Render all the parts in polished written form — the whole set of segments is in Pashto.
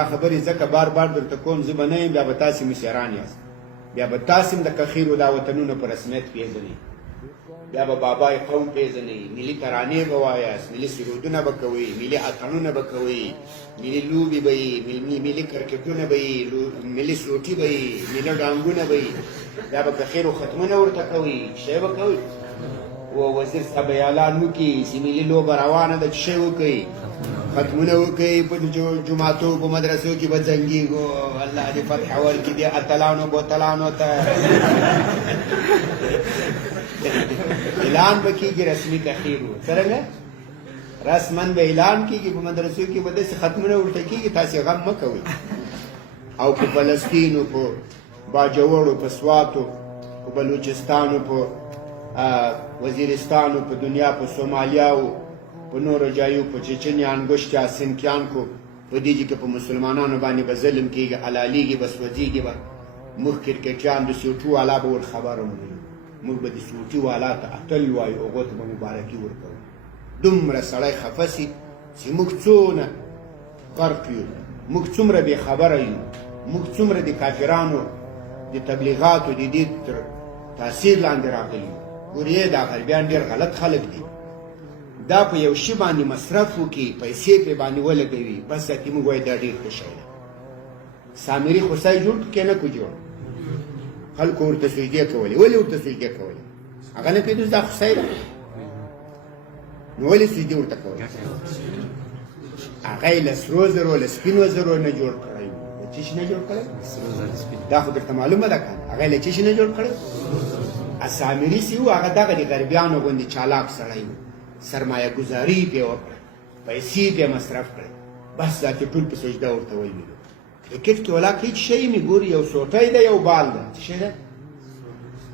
دا خبرې ځکه بار بار درته کوم زه به نه یم بیا به تاسې مشران یاست بیا به تاسې هم د کخیرو دا وطنونه په رسمیت پیژنئ بیا به بابای قوم پیژنئ ملي ترانې به وایاست ملي سرودونه به کوئ ملي اتڼونه به کوئ ملي لوبې به یې ملي کرکټونه به یې ملي سوټي به یې ملي ډانګونه به یې بیا به کخیرو ختمونه ورته کوئ شی به کوئ وزیر صاحب به اعلان وکړي چې ملي لوبه روانه ده چې شی وکړئ ختمونه وکړئ په جوماتو په مدرسو کې به ځنګېږو الله دې فتح ورکړي دې اتلانو بوتلانو ته اعلان به کېږي رسمي کخیرو څرنګه رسما به اعلان کېږي په مدرسو کې به داسې ختمونه ورته کېږي تاسې غم مه کوئ او په فلسطینو په باجوړو په سواتو په بلوچستانو په وزیرستانو په دنیا په سومالیاو په نورو ځایو په چچنیان ګوشتیا سنکیان کو په دې کې په مسلمانانو باندې به ظلم کېږي حلالېږي به سوځېږي به موږ کرکټیان د سوټو والا به ور خبره موږ به د سوټي والا ته اتل وایو هغو ته به مبارکي ورکوو دومره سړی خفه سي چې موږ څونه غرق یو موږ څومره بې خبره یو موږ څومره د کافرانو د تبلیغاتو د دې تر تاثیر لاندې راغلي یو ګورې دا غربیان ډېر غلط خلک دي دا په یو شي باندې مصرف وکړي پیسې پرې باندې ولګوي بس ځکه موږ وایو دا ډېر ښه شی دی سامري خوسی جوړ کړو که نه کړو جوړ خلکو ورته سجدې کولې ولې ورته سجدې کولې هغه نه پوهېدو دا خوسی ده نو ولې سجدې ورته کولې هغه یې له سرو زرو له سپینو زرو نه جوړ کړی و له څه شي نه جوړ کړی دا خو درته معلومه ده که هغه یې له څه شي نه جوړ کړی سامري چې و هغه دغه د غربیانو غوندې چالاک سړی و سرمایه ګزاري پرې وکړه پیسې پرې مصرف کړې بس ذاتې ټول په سجده ورته ولوېدو کرکټ کې ولاکه هېڅ شی مې ګوري یو سوټی ده یو بال ده څه شی ده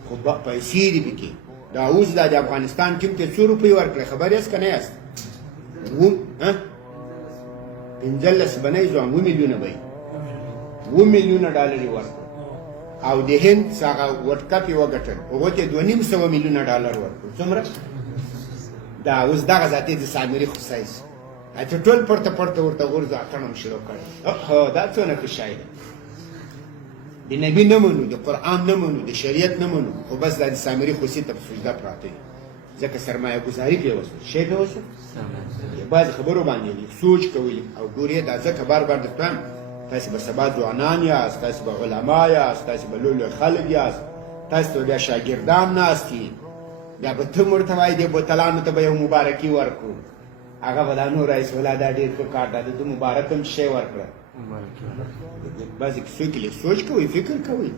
خو پیسې دي پکې دا اوس دا د افغانستان ټیم ته څو روپۍ ورکړې خبر یاست که نه یاست 15 بنۍ ځوان 7 میلیونه به 7 میلیونه ډالر یې ورکړو او د هند څخه ورلډ کپ یې وګټل هغو ته 2.5 میلیونه ډالر ورکړو څومره دا اوس دغه ذاتې د سامري خوسی شي چې ټول پورته پورته ورته غورځو اتڼ هم شروع کړی دا څونه ښه شی دی د نبي نه منو د قرآن نه منو د شریعت نه منو خو بس دا د سامري خوسي ته په سجده پراته دي ځکه سرمایه ګزاري پرې وشوه شی پرې وشوه بعضې خبرو باندې سوچ کوئ او ګورې دا ځکه بار بار درته وایم تاسې به سبا ځوانان یاست تاسې به علما یاست تاسې به لوی لوی خلک یاست تاسې ته بیا شاګردان ناست دي بیا به ته ورته وایي دې بوتلانو ته به یو مبارکي ورکړو هغه به دا نور رئیس الله دا ډېر ښه کار ده د مبارک هم شی ورکړه بعضې کیسو کې لږ سوچ کوئ فکر کوئ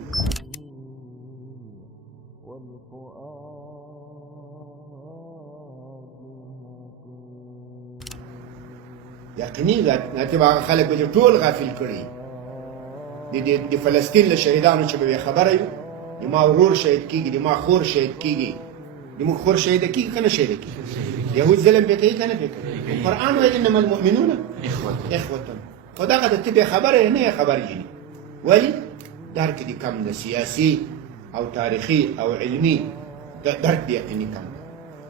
یقیني ناتب هغه خلک به دې ټول غافل کړي د فلسطین له شهیدانو چې به بې خبره یو د ما ورور شهید کېږي د ما خور شهید کېږي د موږ خور شهیده کېږي که نه شهیده کېږي یهود ظلم پرې کوي که نه پرې کوي قرآن وایي انما المؤمنون اخوة خو دغه د ته بې خبره یې نه یې خبر ځیني ولې درک دې کم ده سیاسي او تاریخي او علمي درک دې یقیني کم ده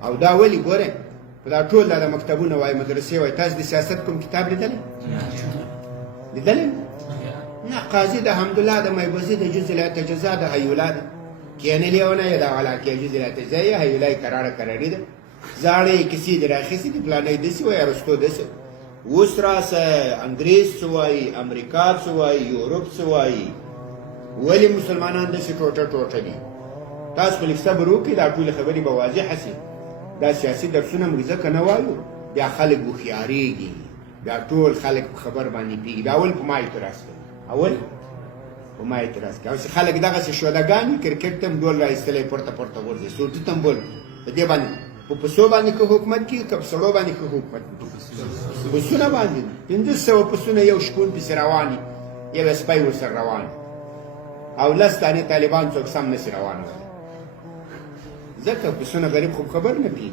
او دا ولې ګورئ په دا ټول دا مکتبونه وایي مدرسې وایي تاسو د سیاست کوم کتاب لیدلی لیدلی نه قاضي د حمدالله د میبوزي د جز لا تجزا د هیولا ده کینه لیونه یا دا والا کې جز لا تجزا یا هیولای قرار کړی ده زاړې کسی د راخېسي د پلانې دسي وایي ارسطو دسي اوس راسه انګریز څه وایي امریکا څه وایي یورپ څه وایي ولې مسلمانان داسې ټوټه ټوټه دي تاسو خو لږ صبر وکړئ دا ټولې خبرې به واضحه سي دا سیاسي درسونه موږ ځکه نه وایو بیا خلک هوښیارېږي بیا ټول خلک په خبر باندې پوهېږي بیا اول په ما اعتراض کوي اول په ما اعتراض کوي اوس خلک دغسې شودهګان وي کرکټ ته هم ډول را ایستلی پورته پورته غورځي سوټي ته هم بول په دې باندې په پسو باندې که حکومت کېږي که په سړو باندې که حکومت پسونه باندې 500 پسونه یو شکون پسې روان وي یو سپی ورسره روان او 10 دانې طالبان څوک سم نسي روان ځکه پسونه غریب خو خبر نه پوهېږي